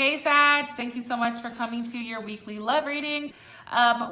Hey Sag, thank you so much for coming to your weekly love reading.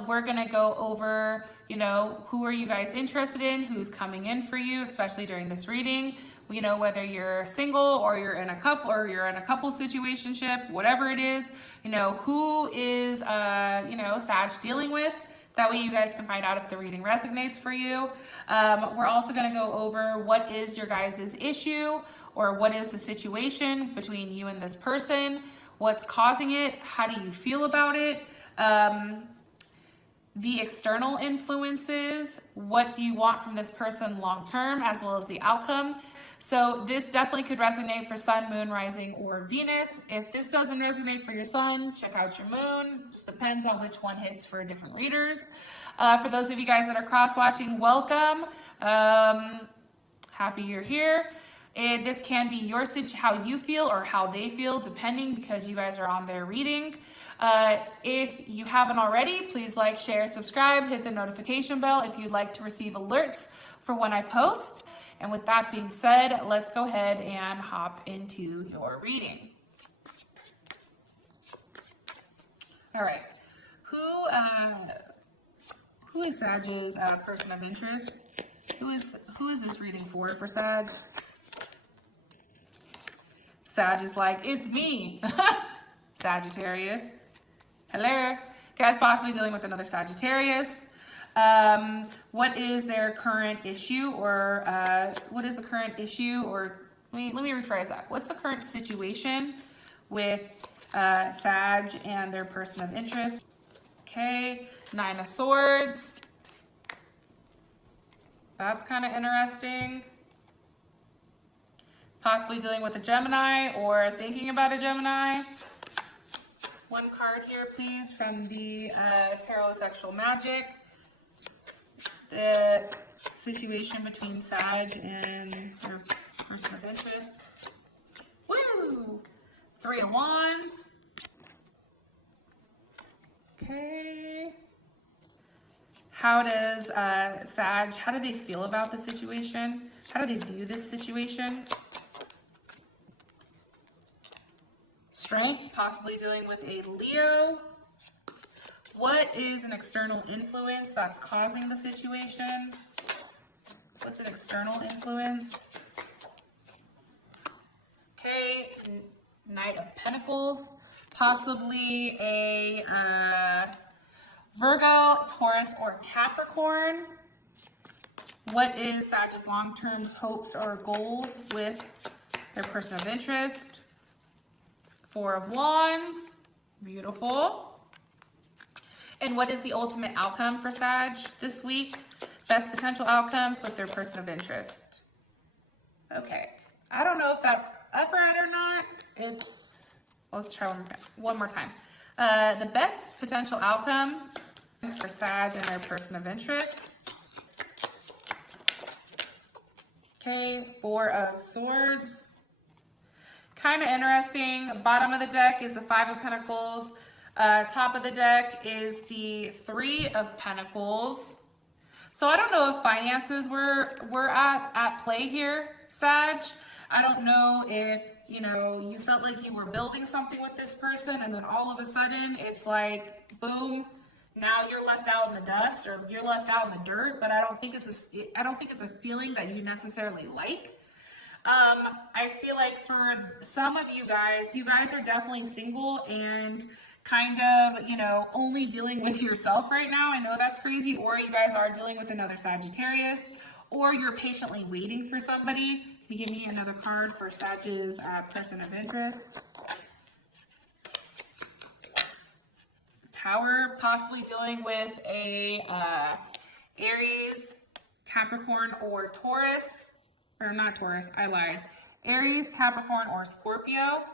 We're gonna go over, who are you guys interested in, who's coming in for you, especially during this reading. Whether you're single or you're in a couple situationship, whatever it is, who is, Sag dealing with. That way you guys can find out if the reading resonates for you. We're also gonna go over what is your guys' issue or what is the situation between you and this person. What's causing it? How do you feel about it? The external influences, what do you want from this person long term, as well as the outcome. So this definitely could resonate for Sun, Moon, Rising, or Venus. If this doesn't resonate for your Sun, check out your Moon. Just depends on which one hits for different readers. For those of you guys that are cross-watching, welcome. Happy you're here. This can be your how you feel or how they feel, depending, because you guys are on their reading. If you haven't already, please like, share, subscribe, hit the notification bell if you'd like to receive alerts for when I post. And with that being said, let's go ahead and hop into your reading. All right, who is Sag's person of interest? Who is this reading for Sag? Sag is like, it's me, Sagittarius. Hello. Guys possibly dealing with another Sagittarius. What is their current issue, or what is the current issue, or let me rephrase that. What's the current situation with Sag and their person of interest? Okay, 9 of Swords. That's kind of interesting. Possibly dealing with a Gemini or thinking about a Gemini. One card here, please, from the Tarot Sexual Magic. The situation between Sag and their person of interest. Woo! 3 of Wands. Okay. How does Sag, how do they feel about the situation? How do they view this situation? Strength, possibly dealing with a Leo. What is an external influence that's causing the situation? What's an external influence? Okay, Knight of Pentacles, possibly a Virgo, Taurus, or Capricorn. What is Sag's long-term hopes or goals with their person of interest? 4 of Wands, beautiful. And what is the ultimate outcome for Sag this week? Best potential outcome with their person of interest. Okay, I don't know if that's upright or not. Let's try one more time. The best potential outcome for Sag and their person of interest. Okay, 4 of Swords. Kind of interesting. Bottom of the deck is the 5 of Pentacles. Top of the deck is the 3 of Pentacles. So I don't know if finances were at play here, Sag. I don't know if, you felt like you were building something with this person and then all of a sudden it's like, boom, now you're left out in the dust or you're left out in the dirt, but I don't think it's a feeling that you necessarily like. I feel like for some of you guys are definitely single and kind of, only dealing with yourself right now. I know that's crazy. Or you guys are dealing with another Sagittarius, or you're patiently waiting for somebody. Can you give me another card for Sag's person of interest? Tower, possibly dealing with a Aries, Capricorn, or Taurus. Or not Taurus, I lied. Aries, Capricorn, or Scorpio.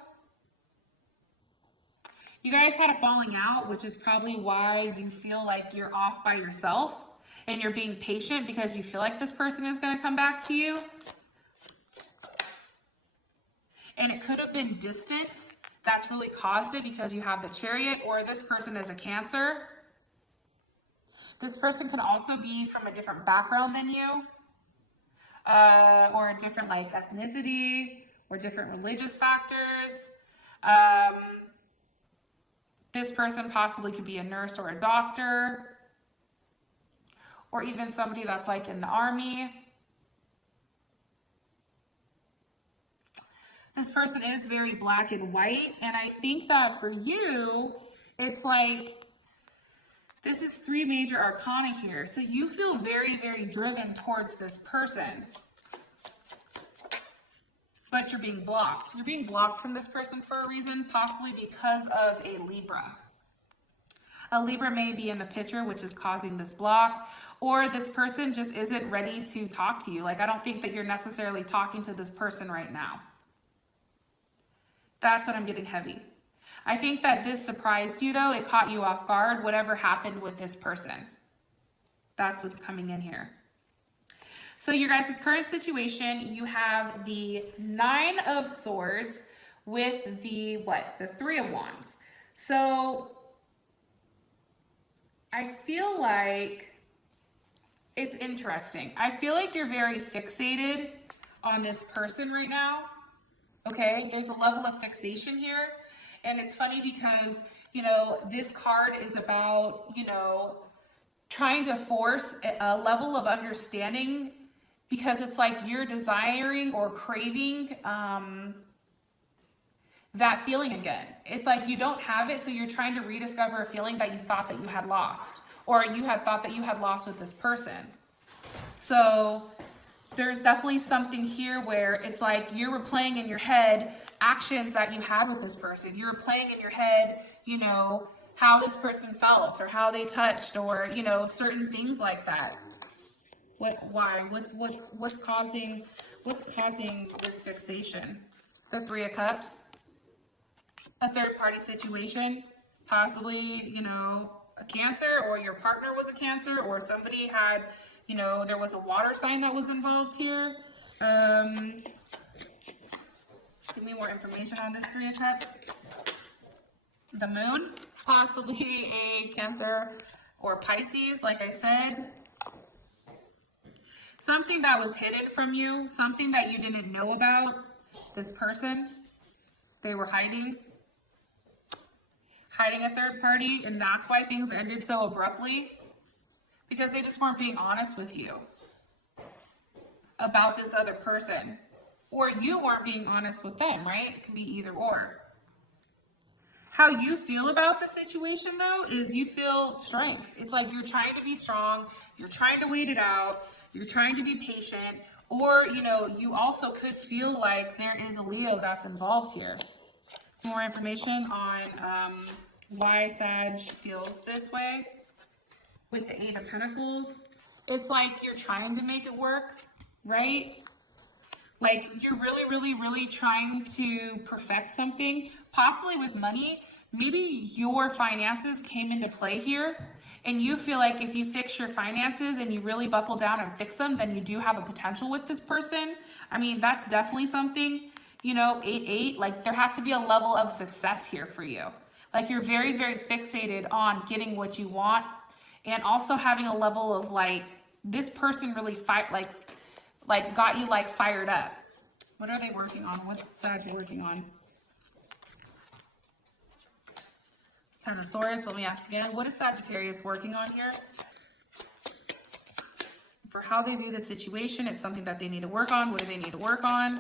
You guys had a falling out, which is probably why you feel like you're off by yourself and you're being patient because you feel like this person is going to come back to you. And it could have been distance that's really caused it because you have the Chariot, or this person is a Cancer. This person could also be from a different background than you. Or a different ethnicity or different religious factors. This person possibly could be a nurse or a doctor, or even somebody that's like in the army. This person is very black and white, and I think that for you, it's like, this is 3 major arcana here. So you feel very, very driven towards this person, but you're being blocked. You're being blocked from this person for a reason, possibly because of a Libra. A Libra may be in the picture, which is causing this block, or this person just isn't ready to talk to you. Like, I don't think that you're necessarily talking to this person right now. That's what I'm getting heavy. I think that this surprised you though. It caught you off guard, whatever happened with this person. That's what's coming in here. So your guys' current situation, you have the 9 of Swords with the, what? The 3 of Wands. So I feel like it's interesting. I feel like you're very fixated on this person right now. Okay, there's a level of fixation here. And it's funny because, you know, this card is about, you know, trying to force a level of understanding, because it's like you're desiring or craving that feeling again. It's like you don't have it, so you're trying to rediscover a feeling that you thought that you had lost, or you had thought that you had lost with this person. So there's definitely something here where it's like you're replaying in your head actions that you had with this person. You're replaying in your head, you know, how this person felt or how they touched, or, you know, certain things like that. Why? What's causing this fixation? The 3 of Cups, a third party situation, possibly, you know, a Cancer, or your partner was a Cancer, or somebody had, you know, there was a water sign that was involved here. Give me more information on this 3 of Cups. The Moon, possibly a Cancer or Pisces, like I said. Something that was hidden from you, something that you didn't know about this person. They were hiding a third party, and that's why things ended so abruptly, because they just weren't being honest with you about this other person, or you weren't being honest with them, right? It can be either or. How you feel about the situation though is you feel strength. It's like you're trying to be strong, you're trying to wait it out, you're trying to be patient, or, you know, you also could feel like there is a Leo that's involved here. More information on why Sag feels this way with the 8 of Pentacles. It's like you're trying to make it work, right? Like you're really trying to perfect something, possibly with money. Maybe your finances came into play here, and you feel like if you fix your finances and you really buckle down and fix them, then you do have a potential with this person. I mean, that's definitely something, you know, 8-8, like there has to be a level of success here for you. Like you're very fixated on getting what you want, and also having a level of like, this person really like got you like fired up. What are they working on? What's Sag working on? It's 10 of Swords. Let me ask again. What is Sagittarius working on here? For how they view the situation, it's something that they need to work on. What do they need to work on?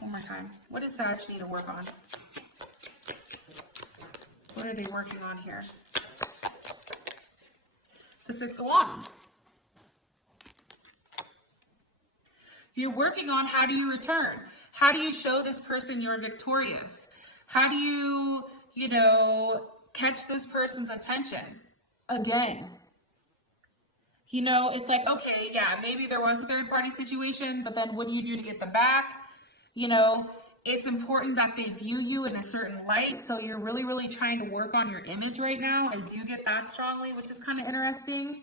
One more time. What does Sag need to work on? What are they working on here? The 6 of Wands. You're working on, how do you return? How do you show this person you're victorious? How do you, you know, catch this person's attention again? You know, it's like, okay, yeah, maybe there was a third party situation, but then what do you do to get them back? You know, it's important that they view you in a certain light. So you're really trying to work on your image right now. I do get that strongly, which is kind of interesting.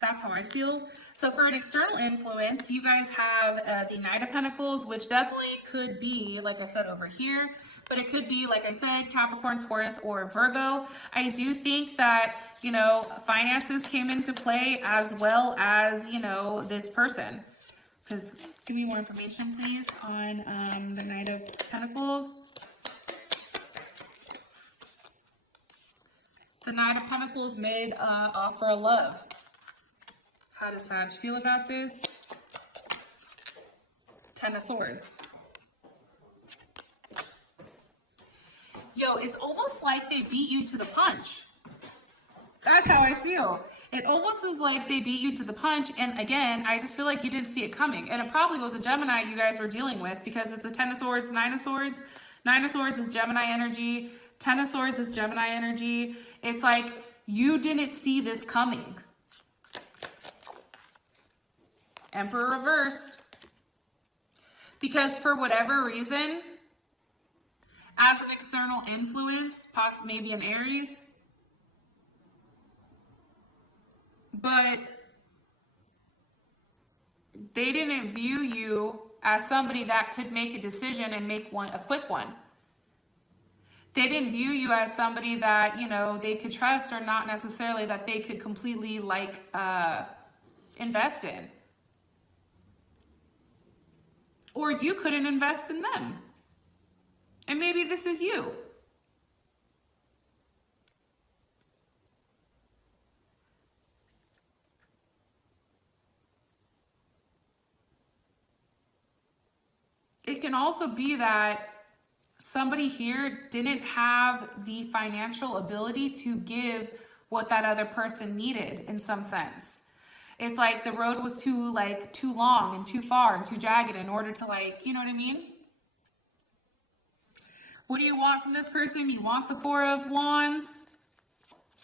That's how I feel. So for an external influence, you guys have the Knight of Pentacles, which definitely could be, like I said, over here. But it could be, like I said, Capricorn, Taurus, or Virgo. I do think that, you know, finances came into play, as well as, you know, this person. Because give me more information, please, on the Knight of Pentacles. The Knight of Pentacles made an offer of love. How does Sag feel about this? Ten of Swords. Yo, it's almost like they beat you to the punch. That's how I feel. It almost is like they beat you to the punch. And again, I just feel like you didn't see it coming. And it probably was a Gemini you guys were dealing with, because it's a Ten of Swords, Nine of Swords. Nine of Swords is Gemini energy. Ten of Swords is Gemini energy. It's like you didn't see this coming. Emperor reversed. Because for whatever reason, as an external influence, possibly maybe an Aries, but they didn't view you as somebody that could make a decision and make a quick one. They didn't view you as somebody that, you know, they could trust, or not necessarily that they could completely like invest in. Or you couldn't invest in them. And maybe this is you. It can also be that somebody here didn't have the financial ability to give what that other person needed in some sense. It's like the road was too long and too far and too jagged in order to, like, you know what I mean? What do you want from this person? You want the Four of Wands.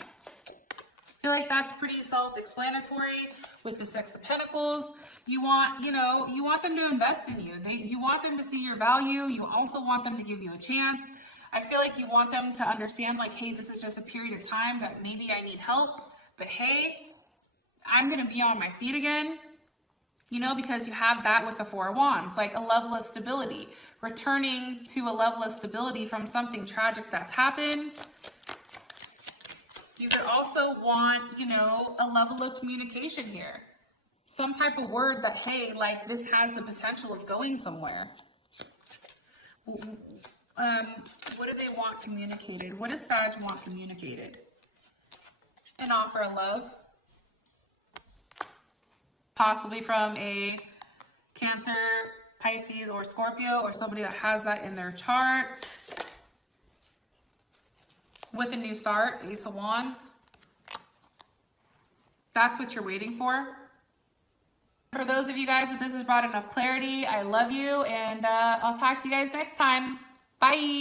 I feel like that's pretty self-explanatory with the Six of Pentacles. You want, you know, you want them to invest in you. You want them to see your value. You also want them to give you a chance. I feel like you want them to understand, like, hey, this is just a period of time that maybe I need help, but hey, I'm going to be on my feet again. You know, because you have that with the Four of Wands, like a level of stability, returning to a level of stability from something tragic that's happened. You could also want, you know, a level of communication here. Some type of word that, hey, like, this has the potential of going somewhere. What do they want communicated? What does Sag want communicated? An offer of love. Possibly from a Cancer, Pisces, or Scorpio, or somebody that has that in their chart. With a new start, Ace of Wands. That's what you're waiting for. For those of you guys that this has brought enough clarity, I love you, and I'll talk to you guys next time. Bye.